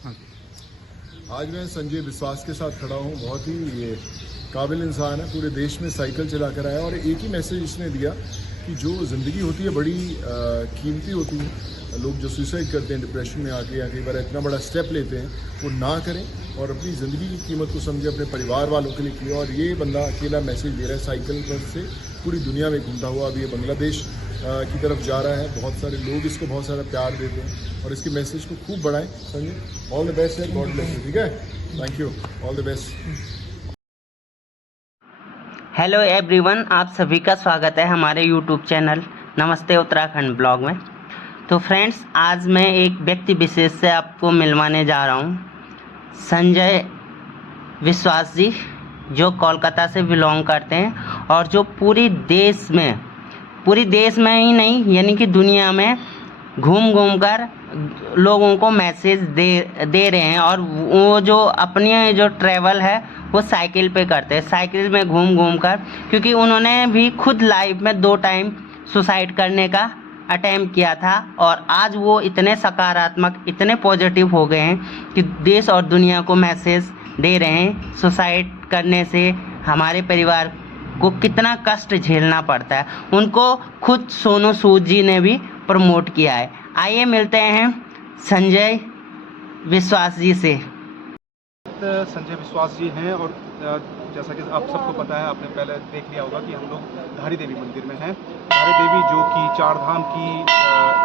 हाँ। आज मैं संजय विश्वास के साथ खड़ा हूँ। बहुत ही ये काबिल इंसान है, पूरे देश में साइकिल चला कर आया और एक ही मैसेज इसने दिया कि जो ज़िंदगी होती है बड़ी कीमती होती है। लोग जो सुसाइड करते हैं डिप्रेशन में आके या कई बार इतना बड़ा स्टेप लेते हैं वो ना करें और अपनी ज़िंदगी की कीमत को समझे, अपने परिवार वालों के लिए किया। और ये बंदा अकेला मैसेज दे रहा है साइकिल पर से पूरी दुनिया में घूमता हुआ। अभी ये बांग्लादेश की तरफ जा रहा है। बहुत सारे लोग इसको बहुत सारा प्यार देते हैं और इसके मैसेज को खूब बढ़ाएं। संजय, ऑल द बेस्ट है, गॉड ब्लेस यू। ठीक है, thank you, all the best. Hello everyone, आप सभी का स्वागत है हमारे यूट्यूब चैनल नमस्ते उत्तराखंड ब्लॉग में। तो फ्रेंड्स, आज मैं एक व्यक्ति विशेष से आपको मिलवाने जा रहा हूँ, संजय विश्वास जी, जो कोलकाता से बिलोंग करते हैं और जो पूरी देश में ही नहीं यानी कि दुनिया में घूम घूम कर लोगों को मैसेज दे रहे हैं। और वो जो अपनी जो ट्रैवल है वो साइकिल पे करते हैं, साइकिल में घूम घूम कर, क्योंकि उन्होंने भी खुद लाइफ में 2 टाइम सुसाइड करने का अटेम्प्ट किया था। और आज वो इतने सकारात्मक, इतने पॉजिटिव हो गए हैं कि देश और दुनिया को मैसेज दे रहे हैं सुसाइड करने से हमारे परिवार को कितना कष्ट झेलना पड़ता है। उनको खुद सोनू सूद जी ने भी प्रमोट किया है। आइए मिलते हैं संजय विश्वास जी से। संजय विश्वास जी हैं और जैसा कि आप सबको पता है, आपने पहले देख लिया होगा कि हम लोग धारी देवी मंदिर में हैं। धारी देवी जो कि 4 धाम की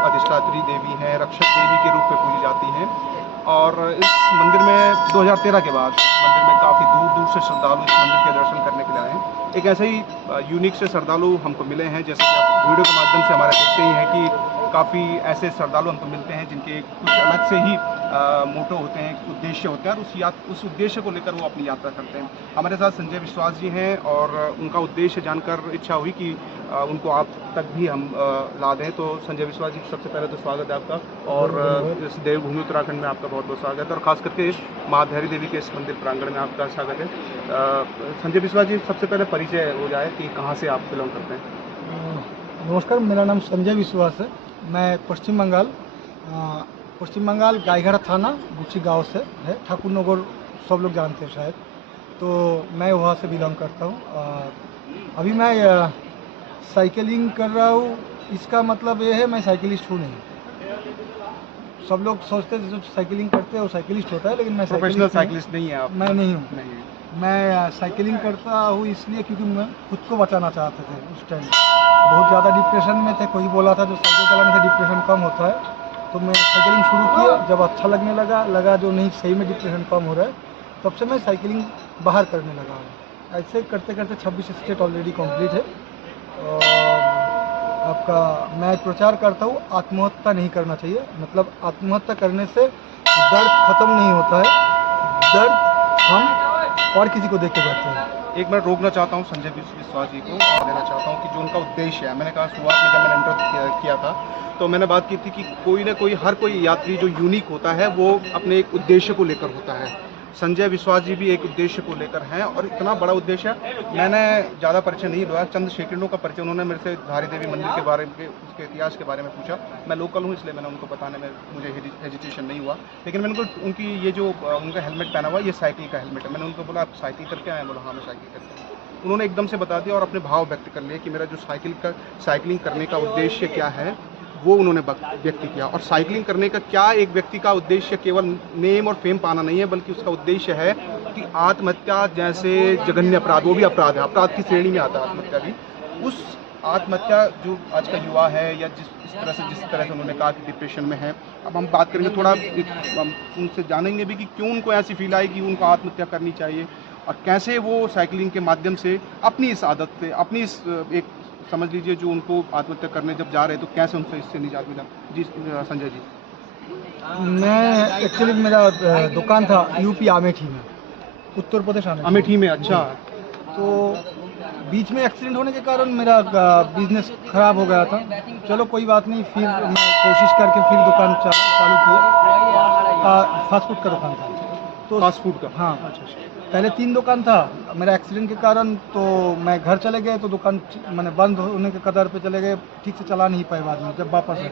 अधिष्ठात्री देवी हैं, रक्षक देवी के रूप में पूजी जाती हैं। और इस मंदिर में 2013 के बाद मंदिर में काफ़ी दूर दूर से श्रद्धालु इस मंदिर के दर्शन करने के लिए आए हैं। एक ऐसे ही यूनिक से श्रद्धालु हमको मिले हैं, जैसे कि आप वीडियो के माध्यम से हमारे देखते ही हैं कि काफ़ी ऐसे श्रद्धालु हमको मिलते हैं जिनके कुछ अलग से ही मोटो होते हैं, उद्देश्य होते हैं, और उस उद्देश्य को लेकर वो अपनी यात्रा करते हैं। हमारे साथ संजय विश्वास जी हैं और उनका उद्देश्य जानकर इच्छा हुई कि उनको आप तक भी हम ला दें। तो संजय विश्वास जी, सबसे पहले तो स्वागत है आपका, और इस देवभूमि उत्तराखंड में आपका बहुत बहुत स्वागत है, और ख़ास करके माँ धैर्य देवी के इस मंदिर प्रांगण में आपका स्वागत है। संजय विश्वास जी, सबसे पहले परिचय हो जाए कि कहाँ से आप बिलोंग करते हैं। नमस्कार, मेरा नाम संजय विश्वास है। मैं पश्चिम बंगाल गाईघाटा थाना गुची गांव से है, ठाकुर नगर सब लोग जानते हैं शायद। तो मैं वहाँ से बिलोंग करता हूँ। अभी मैं साइकिलिंग कर रहा हूँ। इसका मतलब ये है मैं साइकिलिस्ट हूँ नहीं। सब लोग सोचते हैं जो साइकिलिंग करते हैं वो साइकिलिस्ट होता है, लेकिन मैं प्रोफेशनल साइकिलिस्ट नहीं है आप। मैं नहीं हूँ। मैं साइकिलिंग करता हूँ इसलिए क्योंकि मैं खुद को बचाना चाहते थे। उस टाइम बहुत ज़्यादा डिप्रेशन में थे। कोई बोला था जो साइकिल चलाने से डिप्रेशन कम होता है, तो मैं साइकिलिंग शुरू किया। जब अच्छा लगने लगा जो नहीं सही में डिप्रेशन कम हो रहा है, तब से मैं साइकिलिंग बाहर करने लगा हूँ। ऐसे करते करते 26 स्टेट ऑलरेडी कंप्लीट है। और आपका मैं प्रचार करता हूँ आत्महत्या नहीं करना चाहिए। मतलब आत्महत्या करने से दर्द खत्म नहीं होता है, दर्द हम और किसी को देख के जाते हैं। एक मिनट रोकना चाहता हूँ संजय विश्वास जी को, और देना चाहता हूँ कि जो उनका उद्देश्य है, मैंने कहा शुरुआत में जब मैंने इंटरव्यू किया था तो मैंने बात की थी कि कोई ना कोई, हर कोई यात्री जो यूनिक होता है वो अपने एक उद्देश्य को लेकर होता है। संजय विश्वास जी भी एक उद्देश्य को लेकर हैं, और इतना बड़ा उद्देश्य। मैंने ज़्यादा परिचय नहीं लिया, चंद सेकंडों का परिचय। उन्होंने मेरे से धारी देवी मंदिर के बारे में, उसके इतिहास के बारे में पूछा। मैं लोकल हूँ इसलिए मैंने उनको बताने में मुझे हेजिटेशन नहीं हुआ, लेकिन मैंने उनको उनकी ये जो उनका हेलमेट पहना हुआ, ये साइकिल का हेलमेट है। मैंने उनको बोला आप साइकिल करके आए? बोला हाँ मैं साइकिल करके आया। उन्होंने एकदम से बता दिया और अपने भाव व्यक्त कर लिए कि मेरा जो साइकिलिंग करने का उद्देश्य क्या है वो उन्होंने व्यक्त किया। और साइकिलिंग करने का क्या, एक व्यक्ति का उद्देश्य केवल नेम और फेम पाना नहीं है, बल्कि उसका उद्देश्य है कि आत्महत्या जैसे जघन्य अपराध, वो भी अपराध है, अपराध की श्रेणी में आता है आत्महत्या भी। उस आत्महत्या जो आज का युवा है, या जिस तरह से उन्होंने कहा कि डिप्रेशन में है, अब हम बात करेंगे थोड़ा, हम उनसे जानेंगे भी कि क्यों उनको ऐसी फील आई कि उनको आत्महत्या करनी चाहिए, और कैसे वो साइकिलिंग के माध्यम से अपनी इस आदत से, अपनी इस एक समझ लीजिए जो उनको आत्महत्या करने जब जा रहे तो कैसे उनसे इससे निजात मिला। जी संजय जी। मैं एक्चुअली मेरा दुकान था यूपी अमेठी में, उत्तर प्रदेश अमेठी में। अच्छा। तो बीच में एक्सीडेंट होने के कारण मेरा बिजनेस खराब हो गया था। चलो कोई बात नहीं, फिर मैं कोशिश करके फिर दुकान चालू किया। फास्ट फूड का दुकान था। तो फास्ट फूड का? हाँ। अच्छा। पहले 3 दुकान था। मेरा एक्सीडेंट के कारण तो मैं घर चले गए, तो दुकान मैंने बंद होने के कदर पे चले गए, ठीक से चला नहीं पाए बाद में जब वापस आए।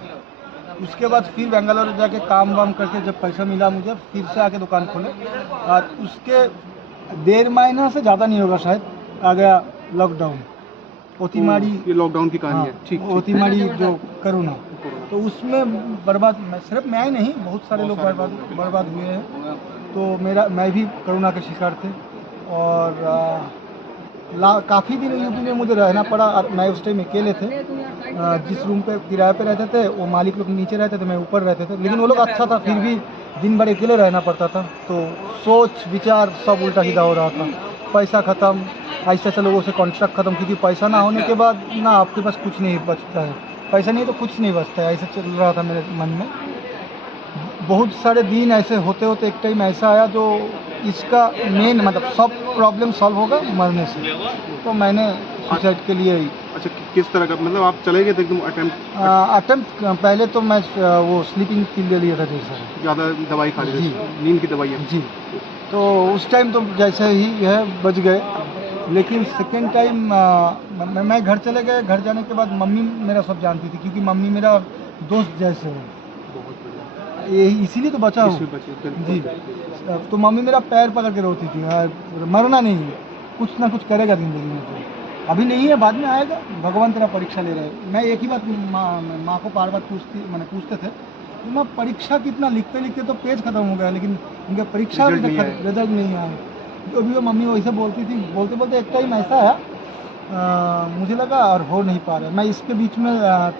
उसके बाद फिर बेंगलोर जाके काम वाम करके जब पैसा मिला मुझे, फिर से आके दुकान खोले। और उसके 1.5 महीना से ज़्यादा नहीं होगा शायद, आ गया लॉकडाउन, ओतिमारी। ये लॉकडाउन की कहानी हाँ, है। ठीक, ओतिमारी जो कोरोना, तो उसमें बर्बाद, सिर्फ मैं ही नहीं, बहुत सारे लोग बर्बाद हुए हैं। तो मैं भी कोरोना के शिकार थे। और काफ़ी दिन यूपी में मुझे रहना पड़ा। मैं उस टाइम अकेले थे। जिस रूम पे किराए पे रहते थे वो मालिक लोग नीचे रहते थे, मैं ऊपर रहते थे, लेकिन वो लोग अच्छा था, फिर भी दिन भर अकेले रहना पड़ता था। तो सोच विचार सब उल्टा सीधा हो रहा था। पैसा ख़त्म, ऐसे ऐसे लोगों से कॉन्ट्रैक्ट ख़त्म, क्योंकि पैसा ना होने के बाद ना आपके पास कुछ नहीं बचता है, पैसा नहीं तो कुछ नहीं बचता है। ऐसे चल रहा था मेरे मन में। बहुत सारे दिन ऐसे होते होते एक टाइम ऐसा आया जो इसका मेन मतलब सब प्रॉब्लम सॉल्व होगा मरने से। तो मैंने सुसाइड के लिए ही अच्छा, किस तरह का, मतलब आप चले गए थे एकदम अटेम्प्ट पहले तो मैं वो स्लीपिंग पिल ले लिया था जैसा। ज़्यादा दवाई खा ली जी। थी, नींद की दवाई है जी, तो उस टाइम तो जैसे ही है बच गए। लेकिन सेकेंड टाइम मैं घर चले गए। घर जाने के बाद मम्मी मेरा सब जानती थी, क्योंकि मम्मी मेरा दोस्त जैसे है, बहुत बढ़िया, ये इसीलिए तो बचा हूँ। इसमें बचे, बिल्कुल। जी, तो मम्मी मेरा पैर पकड़ के रोती थी, मरना नहीं, कुछ ना कुछ करेगा ज़िंदगी में। तो अभी नहीं है, बाद में आएगा, भगवान तेरा परीक्षा ले रहे हैं। मैं एक ही बात माँ को बार बार पूछते थे कि माँ परीक्षा कितना लिखते लिखते तो पेज खत्म हो गया, लेकिन उनके परीक्षा रिजल्ट नहीं आया। जो भी वो मम्मी वैसे बोलती थी, बोलते बोलते एक टाइम ऐसा आया, मुझे लगा और हो नहीं पा रहा। मैं इसके बीच में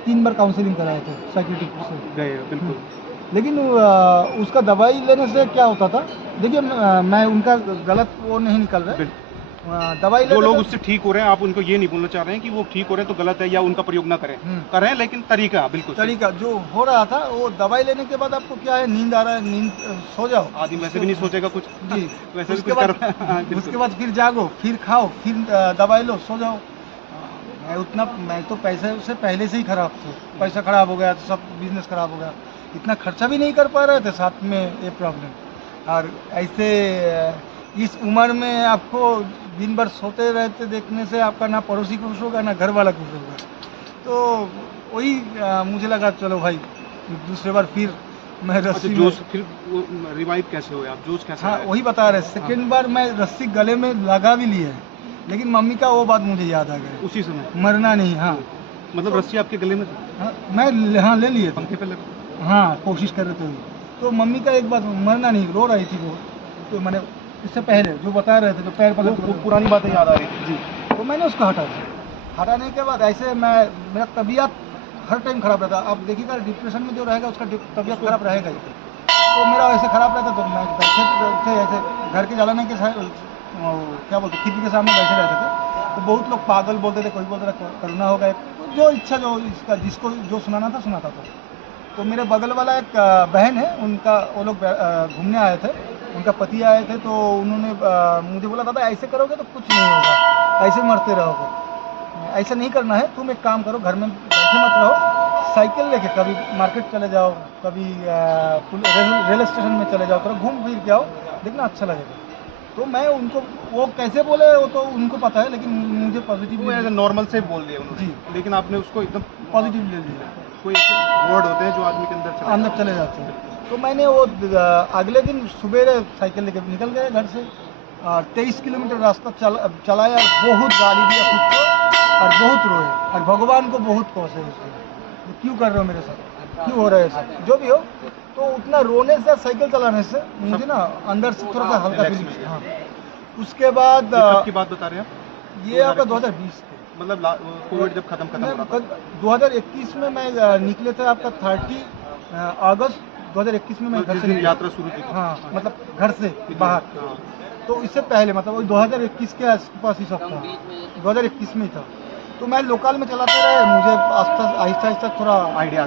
3 बार काउंसलिंग कराए थे साइकियाट्रिस्ट से गए, बिल्कुल। लेकिन उसका दवाई लेने से क्या होता था, देखिए मैं उनका गलत वो नहीं निकल रहा। दवाई जो लेते लोग थे- उससे ठीक हो रहे हैं, आप उनको ये नहीं बोलना चाह रहे हैं कि वो ठीक हो रहे हैं तो गलत है या उनका प्रयोग ना करें, करें, लेकिन तरीका बिल्कुल सही। तरीका जो हो रहा था, वो दवाई लेने के बाद आपको क्या है, नींद आ रहा है, नींद सो जाओ। आदमी वैसे भी नहीं सोचेगा कुछ, जी, वैसे भी उसके कुछ बाद कर हाँ, बिल्कुल। उसके बाद फिर जागो, फिर खाओ, फिर दवाई लो, सो जाओ। मैं तो पैसे से पहले से ही खराब था, पैसा खराब हो गया तो सब बिजनेस खराब हो गया, इतना खर्चा भी नहीं कर पा रहे थे, साथ में ये प्रॉब्लम। और ऐसे इस उम्र में आपको दिन भर सोते रहते देखने से आपका ना पड़ोसी खुश होगा ना घर वाला खुश होगा। तो वही मुझे लगा चलो भाई दूसरे बार फिर मैं अच्छा, रस्सी जोश फिर रिवाइव कैसे हुए आप, जोश कैसे हाँ आया? वही बता रहे, सेकेंड बार मैं रस्सी गले में लगा भी लिए, लेकिन मम्मी का वो बात मुझे याद आ गया, उसी समय मरना नहीं। हाँ, मतलब रस्सी आपके गले में थी, हाँ मैं हाँ ले लिए थे। पंखे पे लगा? हाँ कोशिश कर रहे थे। तो मम्मी का एक बात, मरना नहीं, रो रही थी वो। तो मैंने इससे पहले जो बता रहे थे, जो पैर पकड़ वो पुरानी बातें याद आ रही थी जी, तो मैंने उसको हटा दिया। हटाने के बाद ऐसे मेरा तबीयत हर टाइम ख़राब रहता। आप देखिएगा डिप्रेशन में जो रहेगा उसका तबीयत खराब रहेगा ही। तो मेरा ऐसे ख़राब रहता, तो मैं बैठे ऐसे घर के जलाने के साथ क्या बोलते खिड़की के सामने बैठे रहते थे। तो बहुत लोग पागल बोलते थे, कोई बोलते था करुणा होगा। तो जो इच्छा जो इसका जिसको जो सुनाना था सुनाता था। तो मेरे बगल वाला एक बहन है, उनका वो लोग घूमने आए थे, उनका पति आए थे। तो उन्होंने मुझे बोला दादा ऐसे करोगे तो कुछ नहीं होगा, ऐसे मरते रहोगे, ऐसा नहीं करना है, तुम एक काम करो, घर में बैठे मत रहो, साइकिल लेके कभी मार्केट चले जाओ, कभी रेल स्टेशन में चले जाओ, करो घूम फिर के आओ, देखना अच्छा लगेगा। तो मैं उनको वो कैसे बोले वो तो उनको पता है, लेकिन मुझे पॉजिटिव वो एज नॉर्मल से बोल दिया उन्होंने, जी। लेकिन आपने उसको एकदम पॉजिटिव ले लिया, कोई ऐसे वर्ड होते हैं जो आदमी के अंदर चले जाते हैं। तो मैंने वो अगले दिन सुबह साइकिल लेके निकल गए घर से, 23 किलोमीटर रास्ता चलाया, बहुत गाली दिया खुद को और बहुत रोए और भगवान को बहुत कोसे उससे, क्यों कर रहे हो मेरे साथ, क्यों हो रहा है सब, जो भी हो। तो उतना रोने से साइकिल चलाने से मुझे ना अंदर से थोड़ा सा हल्का फील। हाँ, उसके बाद कब की बात बता रहे हैं आप? ये आपका 2020 के मतलब कोविड जब खत्म हो रहा था, 2021 में मैं निकले थे आपका 30 अगस्त 2021 में मैं घर से निकला। यात्रा शुरू की थी। हाँ, मतलब घर से बाहर। हाँ। तो इससे पहले मतलब वही 2021 के आसपास ही सब था, 2021 में ही था। तो मैं लोकल में चलाते रहे, मुझे आहिस्ता आहिस्ता थोड़ा आइडिया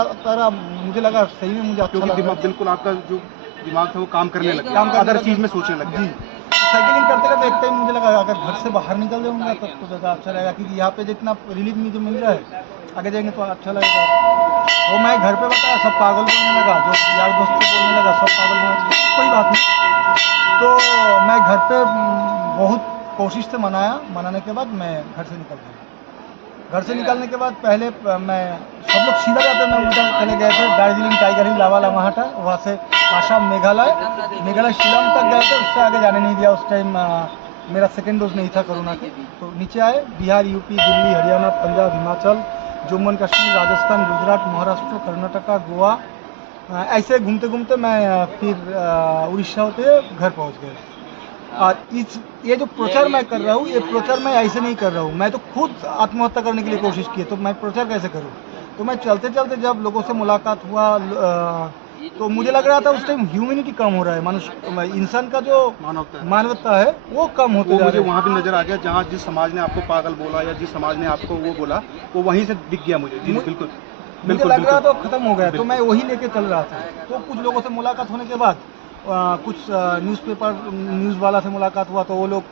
आता रहा, मुझे लगा सही में मुझे अच्छा क्योंकि लगा। दिमाग बिल्कुल आपका जो दिमाग था वो काम करने लग गया, काम करने अदर लगा। चीज में सोचने लग गया। जी, साइकिलिंग करते करते एक टाइम मुझे लगा अगर घर से बाहर निकल जाऊंगा तब तो ज़्यादा अच्छा रहेगा, क्योंकि यहाँ पे जितना रिलीफ मुझे मिल रहा है आगे जाएंगे तो अच्छा लगेगा। तो मैं घर पे बताया, सब पागल बोलने लगा, जो यार दोस्त को बोलने लगा सब पागल बोलने, कोई बात नहीं। तो मैं घर पे बहुत कोशिश से मनाने के बाद मैं घर से निकल गया। घर से निकलने के बाद पहले मैं सब लोग सीधा जाते मैं उल्टा चले गए थे, दार्जिलिंग, टाइगर हिल, लावा लामाहाटा, वहाँ से आसाम, मेघालय शिलांग तक गए थे। उससे आगे जाने नहीं दिया। उस टाइम मेरा सेकेंड डोज नहीं था कोरोना के। तो नीचे आए, बिहार, यूपी, दिल्ली, हरियाणा, पंजाब, हिमाचल, जम्मू एंड कश्मीर, राजस्थान, गुजरात, महाराष्ट्र, कर्नाटका, गोवा, ऐसे घूमते घूमते मैं फिर उड़ीसा होते घर पहुंच गए। और ये जो प्रचार मैं कर रहा हूँ, ये प्रचार मैं ऐसे नहीं कर रहा हूँ, मैं तो खुद आत्महत्या करने के लिए कोशिश की है, तो मैं प्रचार कैसे करूँ? तो मैं चलते चलते जब लोगों से मुलाकात हुआ तो मुझे लग रहा था उस टाइम ह्यूमैनिटी कम हो रहा है, मनुष्य, इंसान का जो मानवता है वो कम होते जा मुझे रहा है। वहाँ भी नजर आ गया जहाँ जिस समाज ने आपको पागल बोला या जिस समाज ने आपको वो बोला, वो वहीं से दिख गया मुझे। जी बिल्कुल मुझे बिल्कुल लग रहा बिल्कुल। था खत्म हो गया, तो मैं वही लेके चल रहा था। तो कुछ लोगों से मुलाकात होने के बाद कुछ न्यूज़ वाला से मुलाकात हुआ, तो वो लोग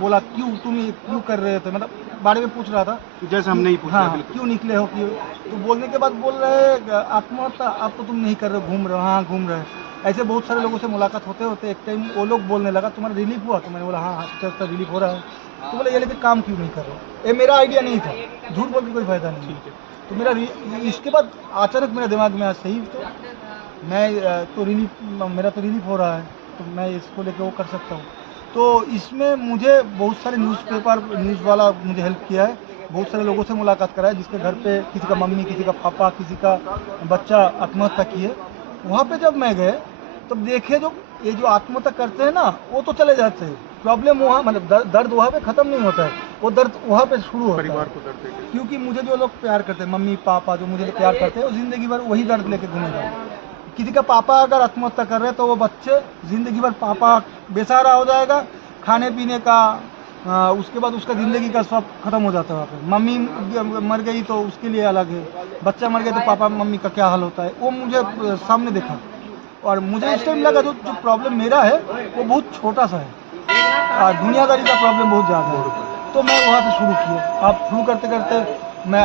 बोला क्यों तुम ये क्यों कर रहे थे, मतलब बारे में पूछ रहा था, जैसे हम नहीं पूछ रहे, हाँ बिल्कुल। क्यों निकले हो, क्यों? तो बोलने के बाद बोल रहे आत्महत्या अब तो तुम नहीं कर रहे हो, घूम रहे हो। हाँ घूम रहे हो। ऐसे बहुत सारे लोगों से मुलाकात होते होते एक टाइम वो लोग बोलने लगा तुम्हारा रिलीफ हुआ? तो मैंने बोला हाँ अच्छा रिलीफ हो रहा है। तो बोले ये लेकिन काम क्यों नहीं कर रहे हो? ये मेरा आइडिया नहीं था, झूठ बोल के कोई फायदा नहीं है। तो मेरा इसके बाद अचानक मेरे दिमाग में आज सही तो मैं तो मेरा तो रिलीफ हो रहा है, तो मैं इसको लेकर वो कर सकता हूँ। तो इसमें मुझे बहुत सारे न्यूज़ वाला मुझे हेल्प किया है, बहुत सारे लोगों से मुलाकात करा है जिसके घर पे किसी का मम्मी, किसी का पापा, किसी का बच्चा आत्महत्या किए। वहाँ पे जब मैं गए तब देखे जो ये जो आत्महत्या करते हैं ना वो तो चले जाते हैं, प्रॉब्लम वहाँ मतलब दर्द वहाँ पे ख़त्म नहीं होता है, वो दर्द वहाँ पे शुरू होता है। परिवार को दर्द देके। क्योंकि मुझे जो लोग प्यार करते हैं, मम्मी पापा जो मुझे प्यार करते हैं, वो ज़िंदगी भर वही दर्द लेके घूमेगा। किसी का पापा अगर आत्महत्या कर रहे हैं तो वो बच्चे ज़िंदगी भर पापा बेसहारा हो जाएगा, खाने पीने का उसके बाद उसका ज़िंदगी का सब खत्म हो जाता है। वहाँ पे मम्मी मर गई तो उसके लिए अलग है, बच्चा मर गया तो पापा मम्मी का क्या हाल होता है, वो मुझे सामने देखा। और मुझे उस टाइम लगा जो प्रॉब्लम मेरा है वो बहुत छोटा सा है और दुनियादारी का प्रॉब्लम बहुत ज़्यादा है। तो मैं वहाँ से शुरू किया। अब शुरू करते करते मैं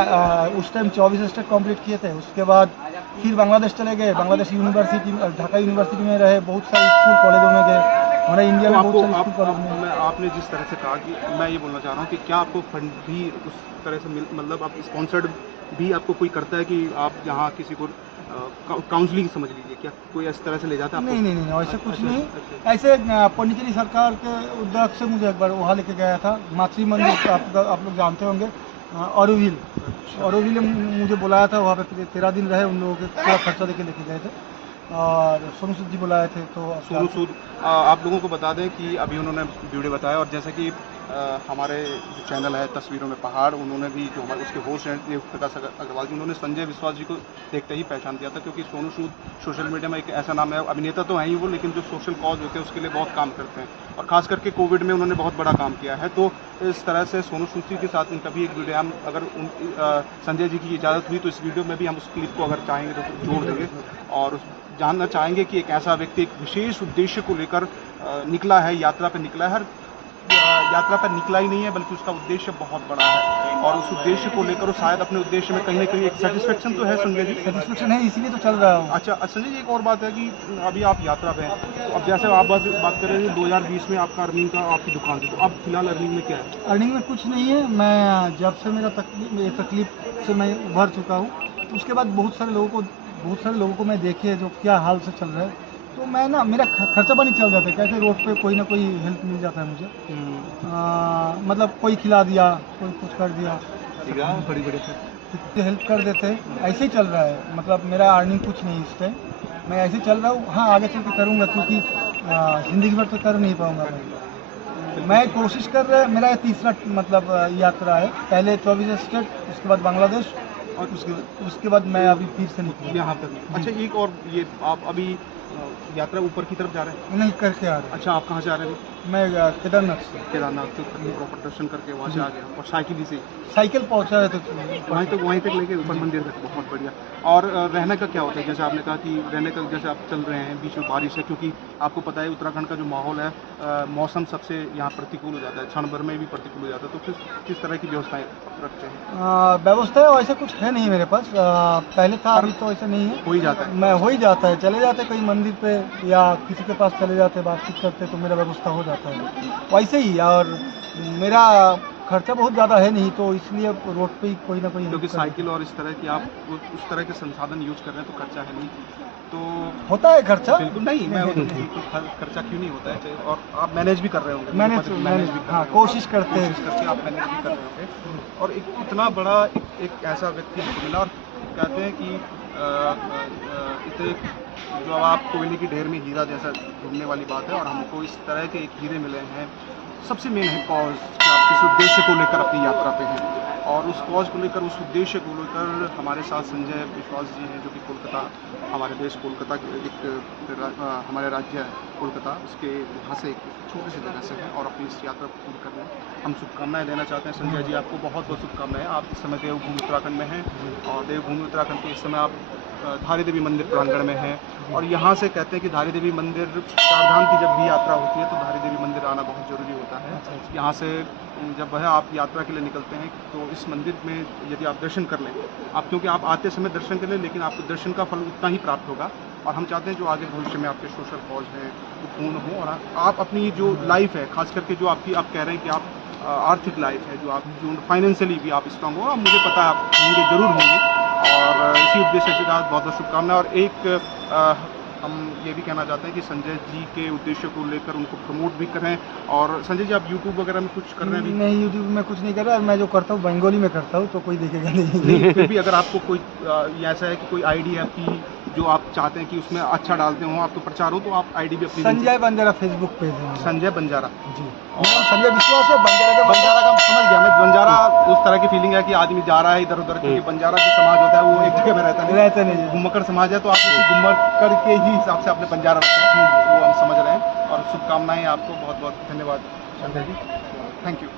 उस टाइम 24 स्टेट कंप्लीट किए थे। उसके बाद फिर बांग्लादेश चले गए, बांग्लादेश यूनिवर्सिटी, ढाका यूनिवर्सिटी में रहे, बहुत सारे स्कूल कॉलेजों में गए। हमारे इंडिया में बहुत सारे स्कूल कॉलेज में। आपने जिस तरह से कहा कि मैं ये बोलना चाह रहा हूँ कि क्या आपको फंड भी उस तरह से मतलब आप स्पॉन्सर्ड भी आपको कोई करता है कि आप यहाँ किसी को काउंसलिंग समझ लीजिए, क्या कोई इस तरह से ले जाता है आपको? नहीं ऐसे कुछ नहीं। ऐसे पौंडीचेरी सरकार के उद्योग से मुझे एक बार वहाँ लेके गया था, मातृ मंदिर आप लोग जानते होंगे, औरविल मुझे बुलाया था। वहाँ पे 13 दिन रहे, उन लोगों के पूरा खर्चा देके लेके गए थे। और सोनू सूद जी बुलाए थे। तो सोनू सूद आप लोगों को बता दें कि अभी उन्होंने वीडियो बताया, और जैसे कि हमारे जो चैनल है तस्वीरों में पहाड़, उन्होंने भी जो हमारे उसके होस्ट हैं प्रकाश अग्रवाल जी, उन्होंने संजय विश्वास जी को देखते ही पहचान दिया था, क्योंकि सोनू सूद सोशल मीडिया में एक ऐसा नाम है, अभिनेता तो है ही वो, लेकिन जो सोशल कॉज होते हैं उसके लिए बहुत काम करते हैं, और खास करके कोविड में उन्होंने बहुत बड़ा काम किया है। तो इस तरह से सोनू सूद जी के साथ उनका भी एक वीडियो, हम अगर संजय जी की इजाज़त हुई तो इस वीडियो में भी हम उस क्लिप को अगर चाहेंगे तो जोड़ देंगे, और जानना चाहेंगे कि एक ऐसा व्यक्ति एक विशेष उद्देश्य को लेकर निकला है, यात्रा पर निकला है। यात्रा पर निकला ही नहीं है, बल्कि उसका उद्देश्य बहुत बड़ा है, और उस उद्देश्य को लेकर वो शायद अपने उद्देश्य में कहीं ना कहीं एक सेटिस्फेक्शन तो है। संजय जी सेटिस्फेक्शन है, इसीलिए तो चल रहा हूँ। अच्छा संजय जी, एक और बात है कि अभी आप यात्रा पे हैं, तो अब जैसे आप बात कर रहे हैं 2020 में आपका अर्निंग का आपकी दुकान थी, तो अब फिलहाल अर्निंग में क्या है? अर्निंग में कुछ नहीं है। मैं जब से मेरा तकलीफ से मैं उभर चुका हूँ, तो उसके बाद बहुत सारे लोगों को मैं देखे जो क्या हाल से चल रहा है, तो मैं ना मेरा खर्चा पानी चल जाता है। कैसे रोड पे कोई ना कोई हेल्प मिल जाता है मुझे, मतलब कोई खिला दिया, कोई कुछ कर दिया, बड़ी हेल्प कर देते हैं। ऐसे ही चल रहा है, मतलब मेरा अर्निंग कुछ नहीं इस टाइम, मैं ऐसे ही चल रहा हूँ। हाँ आगे चल के करूँगा, क्योंकि ज़िंदगी भर तो कर नहीं पाऊँगा मैं कोशिश कर रहा है। मेरा ये तीसरा मतलब यात्रा है, पहले 24 स्टेट, उसके बाद बांग्लादेश, और उसके बाद मैं अभी फिर से निकला यहाँ पर। अच्छा एक और, ये आप अभी यात्रा ऊपर की तरफ जा रहे हैं? नहीं करके आ रहे हैं। अच्छा आप कहाँ से आ रहे हैं? मैं केदारनाथ से। केदारनाथ तो प्रॉपर दर्शन करके वहाँ से आ गया, और साइकिल ही से साइकिल पहुँचा है तो वहीं तक लेके ऊपर मंदिर तक। बहुत बढ़िया। और रहने का क्या होता है? जैसे आपने कहा कि रहने का, जैसे आप चल रहे हैं बीच में बारिश है, क्योंकि आपको पता है उत्तराखंड का जो माहौल है, मौसम सबसे यहाँ प्रतिकूल हो जाता है, क्षण भर में भी प्रतिकूल हो जाता है, तो किस तरह की व्यवस्थाएं रखते हैं? व्यवस्था वैसे कुछ है नहीं मेरे पास, पहले था, अभी तो ऐसा नहीं है। हो ही जाता है, मैं हो ही जाता है, चले जाते कहीं मंदिर पे या किसी के पास चले जाते, बातचीत करते, तो मेरा व्यवस्था हो जाता है वैसे ही। और मेरा खर्चा बहुत ज़्यादा है नहीं, तो इसलिए रोड पे ही कोई ना कोई क्योंकि help कर- साइकिल और इस तरह की आप उस तरह के संसाधन यूज कर रहे हैं तो खर्चा है नहीं, तो होता है खर्चा। बिल्कुल नहीं, मैं बिल्कुल खर्चा क्यों नहीं होता है, और आप मैनेज भी कर रहे होंगे, मैनेज मैनेज भी कर रहे हाँ, होंगे। कोशिश करते हैं। कोशिश करके आप मैनेज भी कर रहे होंगे, और एक इतना बड़ा एक ऐसा व्यक्ति हमको मिला, और कहते हैं कि इतने जो आप कोयले की ढेर में हीरा जैसा ढूंढने वाली बात है, और हमको इस तरह के एक हीरे मिले हैं। सबसे मेन है कॉज, कि आप किस उद्देश्य को लेकर अपनी यात्रा पे हैं, और उस कॉज को लेकर, उस उद्देश्य को लेकर हमारे साथ संजय विश्वास जी हैं, जो कि कोलकाता, हमारे देश कोलकाता के हमारे राज्य है कोलकाता, उसके वहाँ से एक छोटी सी जगह से हैं, और अपनी इस यात्रा को पूरी कर रहे हैं। हम शुभकामनाएं देना चाहते हैं संजय जी, आपको बहुत बहुत शुभकामनाएं। आप इस समय देवभूमि उत्तराखंड में हैं, और देवभूमि उत्तराखंड के इस समय आप धारी देवी मंदिर प्रांगण में हैं, और यहाँ से कहते हैं कि धारी देवी मंदिर, चारधाम की जब भी यात्रा होती है तो धारी देवी मंदिर आना बहुत ज़रूरी होता है। यहाँ से जब वह आप यात्रा के लिए निकलते हैं तो इस मंदिर में यदि आप दर्शन कर लें, आप क्योंकि आप आते समय दर्शन कर लें, लेकिन आपको दर्शन का फल उतना ही प्राप्त होगा, और हम चाहते हैं जो आगे भविष्य में आपके सोशल कॉज हैं वो पूर्ण हो, और आप अपनी जो लाइफ है, खास करके जो आपकी, आप कह रहे हैं कि आप आर्थिक लाइफ है, जो फाइनेंशियली भी आप स्ट्रांग हो, मुझे पता है आप होंगे, ज़रूर होंगे, और इसी उद्देश्य से बहुत बहुत शुभकामनाएं। और एक हम ये भी कहना चाहते हैं कि संजय जी के उद्देश्य को लेकर उनको प्रमोट भी करें। और संजय जी, आप यूट्यूब वगैरह में कुछ कर रहे हैं अभी? नहीं, यूट्यूब में कुछ नहीं कर रहा, मैं जो करता हूँ बंगाली में करता हूँ, तो कोई देखेगा नहीं। नहीं, फिर भी अगर आपको कोई ये ऐसा है कि कोई आईडी है आपकी जो आप चाहते हैं कि उसमें अच्छा डालते हो, आपको प्रचार हो, तो आप आईडी भी अपनी संजय बंजारा फेसबुक पेज है मेरा। संजय बंजारा जी, नाम संजय विश्वास है। बंजारा का समझ गया मैं। बंजारा उस तरह की फीलिंग है कि आदमी जा रहा है इधर उधर, क्योंकि बंजारा जो समाज होता है वो एक जगह में रहता नहीं, घुमक्कड़ समाज है, तो आप उसी घुमक्कड़ के ही हिसाब से आपने बंजारा रखा है, वो हम समझ रहे हैं। और शुभकामनाएं आपको, बहुत बहुत धन्यवाद संजय जी, थैंक यू।